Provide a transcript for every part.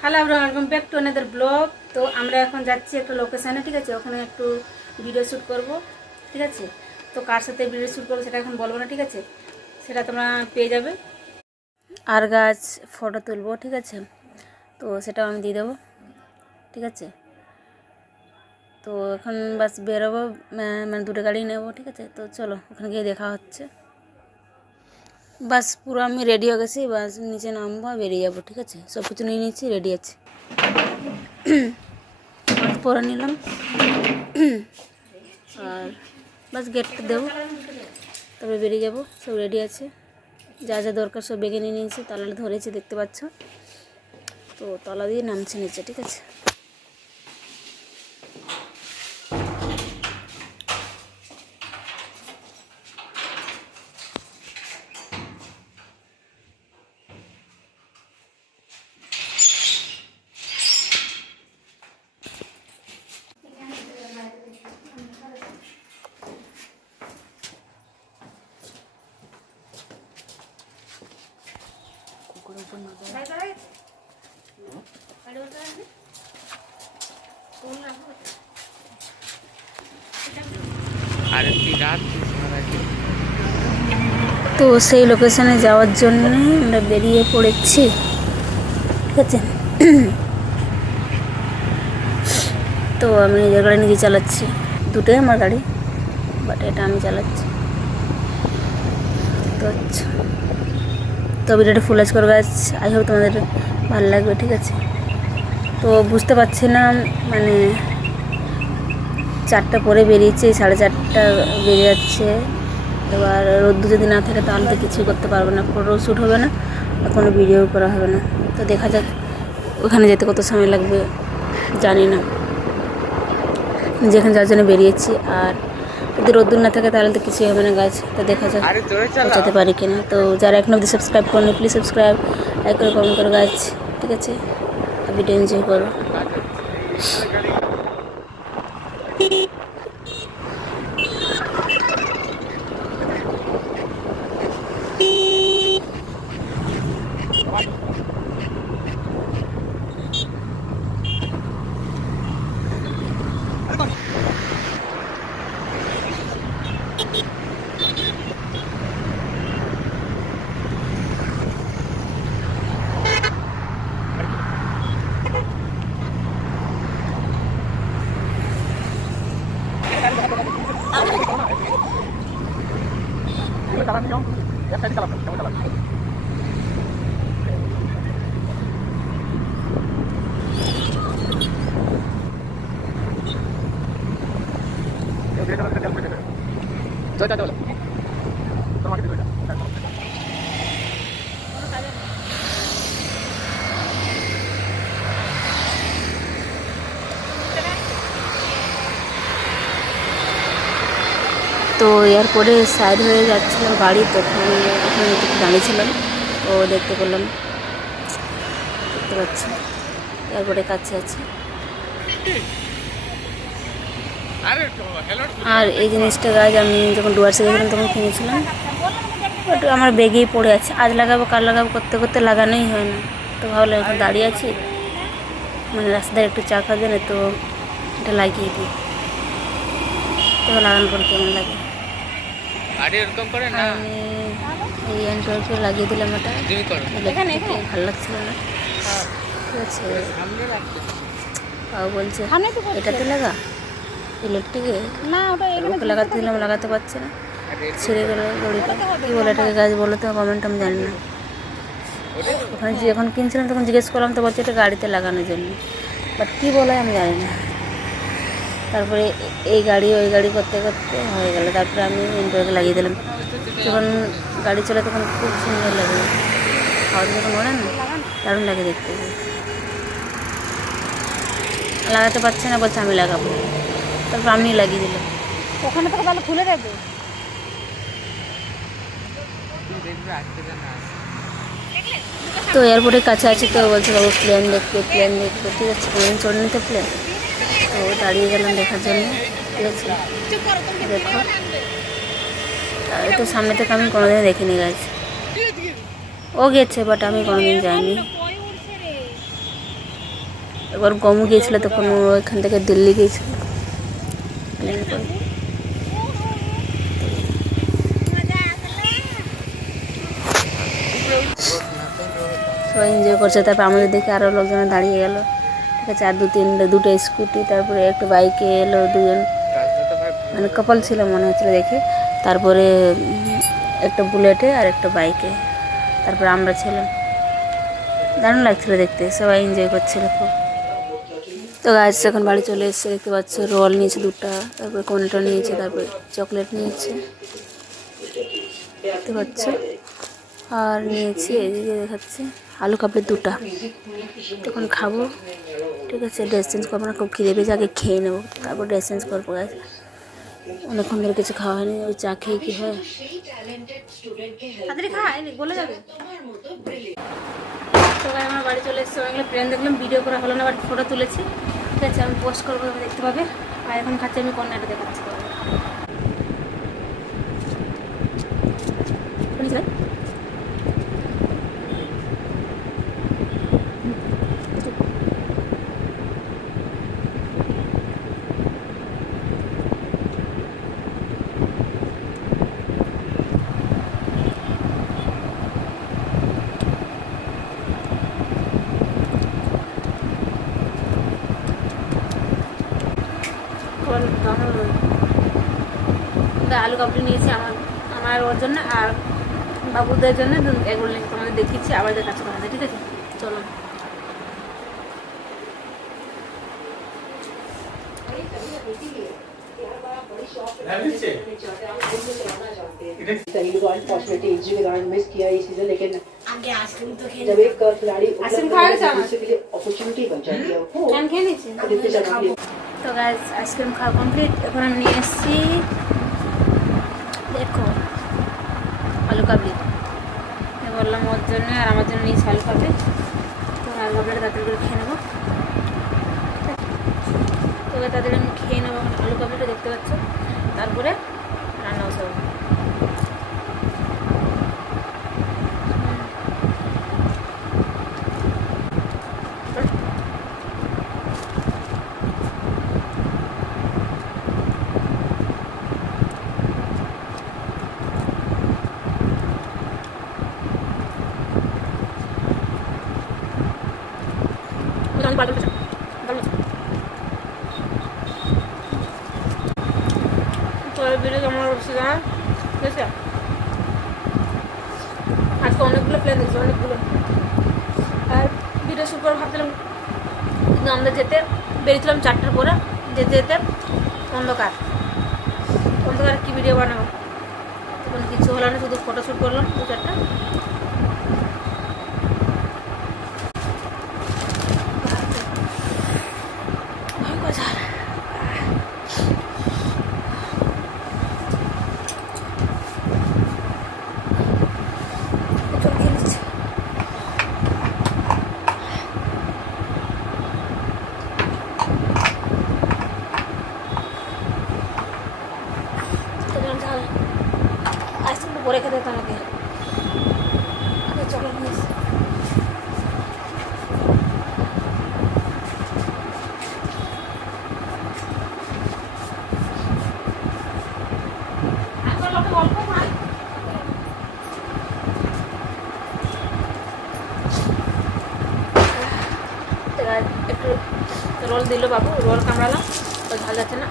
Hello everyone welcome back to another blog তো আমরা এখন যাচ্ছি একটা লোকেশানে ঠিক আছে? ওখানে একটু ভিডিও শ্যুট করব, ঠিক আছে? তো কার সাথে ভিডিও শ্যুট করব সেটা এখন বলব না, ঠিক আছে? সেটা তোমরা পেয়ে যাবে। আর গাছ ফটো তুলবো, ঠিক আছে? তো সেটাও আমি দিয়ে দেবো, ঠিক আছে? তো এখন বাস বেরোবো মানে দুটো গাড়ি নেব, ঠিক আছে? তো চলো, ওখানে গিয়ে দেখা হচ্ছে। বাস পুরো আমি রেডি হয়ে গেছি, বাস নিচে নামবো বেরিয়ে যাব, ঠিক আছে? সব কিছু নিয়ে নিচ্ছি রেডি আছে। পরে নিলাম। আর বাস গেটটা দেবো, তারপরে বেরিয়ে যাব, সব রেডি আছে। যা যা দরকার সব বেগে নিয়ে নিয়েছি তালাটা ধরেছি, দেখতে পাচ্ছ? তো তলা দিয়ে নামছে নিচে, ঠিক আছে? তো সেই লোকেশনে যাওয়ার জন্য আমরা বেরিয়ে পড়েছি। ঠিক আছে? তো আমি নিজের গাড়ি নিজে চালাচ্ছি। দুটোই আমার গাড়ি বাট এটা আমি চালাচ্ছি। তো আচ্ছা। তো ভিডিওটা ফুল আজ করে গাছ আই হোপ তোমাদের ভালো লাগবে, ঠিক আছে? তো বুঝতে পারছি না মানে চারটা পরে বেরিয়েছে সাড়ে চারটা বেরিয়ে যাচ্ছে। এবার রোদ্দু যদি না থাকে তাহলে তো কিছুই করতে পারব না ফটো শ্যুট হবে না আর কোনো ভিডিও করা হবে না। তো দেখা যাক ওখানে যেতে কত সময় লাগবে জানি না। যেখানে যাওয়ার জন্য বেরিয়েছি আর যদি রোদ্দুর না থাকে তাহলে তো কিছুই হবে না গাছ তো দেখা যাক পৌঁছাতে পারি কিনা। তো যারা এখন অবধি সাবস্ক্রাইব করেনি প্লিজ সাবস্ক্রাইব লাইক করে কমেন্ট করো গাছ ঠিক আছে? ভিডিও এনজয় করো Mediterráneo y acerca la la. তো এয়ারপোর্টে সাইড হয়ে যাচ্ছিলাম গাড়ি তখন ওখানে একটু দাঁড়িয়েছিলাম। ও দেখতে পেলাম। দেখতে পাচ্ছি। এয়ারপোর্টের কাছে আছে। আর এই জিনিসটা গাছ, আমি যখন ডুয়ার্সে গেছিলাম তখন কিনেছিলাম। বাট আমার ব্যাগেই পড়ে আছে। আজ লাগাবো, কাল লাগাবো, করতে করতে লাগানোই হয় না। তো ভাবলাম এখন দাঁড়িয়ে আছি। মানে রাস্তায় একটু চা খাওয়ার না তো এটা লাগিয়ে দিই। তো লাগানোর পর কেমন লাগে? আরে এরকম করে না? আমি এই অ্যান্ড্রয়েডকে লাগিয়ে দিলাম এটা তুমি করো। ইলেকট্রিকে ভালো লাগছিল না। ঠিক আছে। সামনে রাখতে বাবা বলছে এটাতে লাগা? ইলেকট্রিকে? না ওটা ওকে লাগাতে দিলাম লাগাতে পারছে না। ছিঁড়ে গেল দড়িটা। কী বলে এটাকে গাছ বলো তো কমেন্ট আমি জানি না। ওখানে যখন কিনছিলাম তখন জিজ্ঞেস করলাম তো বলছে এটা গাড়িতে লাগানোর জন্য। বাট কী বলে আমি জানি না। তারপরে এই গাড়ি ওই গাড়ি করতে করতে হয়ে গেল। তারপরে আমি ইন্টারকে লাগিয়ে দিলাম। যখন গাড়ি চলে তখন খুব সুন্দর লাগে। আওয়াজ যখন ওড়ে না দারুণ লাগে দেখতে। লাগাতে পারছে না বলছে আমি লাগাবো। তারপর আমি লাগিয়ে দিলাম। ওখানে থেকে তাহলে খুলে দেবে? তো এয়ারপোর্টের কাছে আছে তো বলছে বাবু প্লেন দেখবে প্লেন দেখবে ঠিক আছে প্লেন চড়নি নিতে প্লেন তো দাঁড়িয়ে গেলাম দেখার জন্য। দেখো। তো সামনে থেকে আমি কোনোদিন দেখিনি গাছ ও গেছে বাট আমি কোনোদিন যাইনি। এবার গমু গিয়েছিল তখন ও এখান থেকে দিল্লি গিয়েছিল। সবাই এনজয় করছে, তারপর আমাদের দেখে আরও লোকজন দাঁড়িয়ে গেল। আছে আর দু তিন দুটো স্কুটি, তারপরে একটা বাইকে এলো দুজন। মানে কপাল ছিল, মনে হচ্ছিল দেখে। তারপরে একটা বুলেটে আর একটা বাইকে। তারপরে আমরা ছিলাম। দারুণ লাগছিল দেখতে, সবাই এনজয় করছিল খুব। তো গাছ এখন বাড়ি চলে এসেছে, দেখতে পাচ্ছ, রোল নিয়েছে দুটা, তারপরে কোনটা নিয়েছে, তারপরে চকলেট নিয়েছে। দেখতে পাচ্ছ? আর নিয়েছি এদিকে দেখাচ্ছে, আলু কাপড় দুটা। তখন খাব। ঠিক আছে ড্রেস চেঞ্জ করব না, খুব খিদে পেয়েছে, আগে খেয়ে নেব। তারপর ড্রেস চেঞ্জ করব অনেকক্ষণ ধরে কিছু খাওয়া হয়নি, ওই চা খেয়ে কি হয়? তো আমার বাড়ি চলে এসেছে, অনেকগুলো প্লেন দেখলাম ভিডিও করা হলো না বাট ফটো তুলেছি। ঠিক আছে, আমি পোস্ট করব দেখতে পাবে। আর এখন খাচ্ছি আমি কন্যাটা দেখাচ্ছি। তোমাদের। শুনিস ভাই? কোন আমার ওই আলু কাবলি নিয়েছি আমার আমার ওর জন্য আর বাবুদের জন্য দু- এগুলো নিয়ে তোমাদের দেখিয়েছি আবার দেখাচ্ছি তোমাদের ঠিক আছে চলো सही को अनफॉर्चुनेटली इंजरी के कारण मिस किया ये सीजन लेकिन আগে আইসক্রিম তো খেয়ে जब एक खिलाड़ी आइसक्रीम खाया था? दूसरे के लिए अपॉर्चुनिटी बन जाती है वो ফ্যান খেয়ে নিচ্ছি जितने जगह के তো গাছ আইসক্রিম খাওয়া কমপ্লিট এখন আমি নিয়ে এসেছি দেখো, আলু কাবলি। বললাম ওর জন্য আর আমার জন্য নিয়েছি আলু কাবলি। তো আলু কাবলিটা তাড়াতাড়ি করে খেয়ে নেব। তো তাদের আমি খেয়ে নেব আলু কাবলিটা, দেখতে পাচ্ছ? তারপরে রান্না বসাবো। আমি না তো ভিডিও কেমন ঠিক আছে আজকে অনেকগুলো প্ল্যান দিয়েছি অনেকগুলো। আর ভিডিও শুরু করে ভাবছিলাম কিন্তু আমরা যেতে। বেরিয়েছিলাম চারটার পরে, যেতে যেতে অন্ধকার। অন্ধকার কি ভিডিও বানাবো? তখন কিছু হলো না, শুধু ফটো শ্যুট করলাম দু চারটা ভয়ঙ্কর ঝাল। জল খেয়ে নিচ্ছি। কেমন ঝাল। পরে খেতে হতো আমাকে। চকলেট নিয়ে এসেছি। এবার একটু রোল দিল বাবু, রোল কামড়ালাম, তো ঝাল যাচ্ছে না।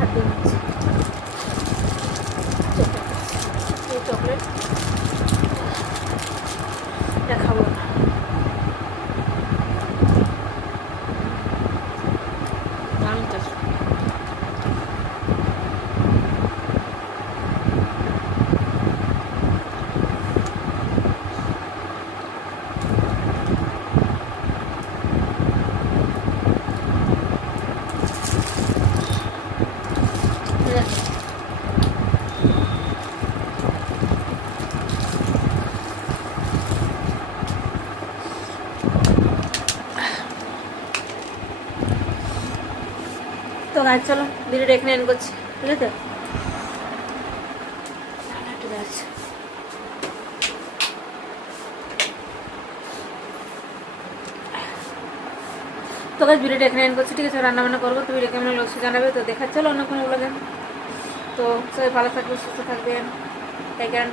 আর দিয়ে চকলেট। এই গাছ চলো ভিডিওটা এখানে এন করছি ঠিক আছে তো গাছ ভিডিওটা এখানে করছি, ঠিক আছে রান্না বান্না করব, তুমি রেকমেন্ড অবশ্যই জানাবে, তো দেখা, চলো অন্য কোনো ব্লগে তো, সবাই ভালো থাকবে, সুস্থ থাকবেন। তাই কারণ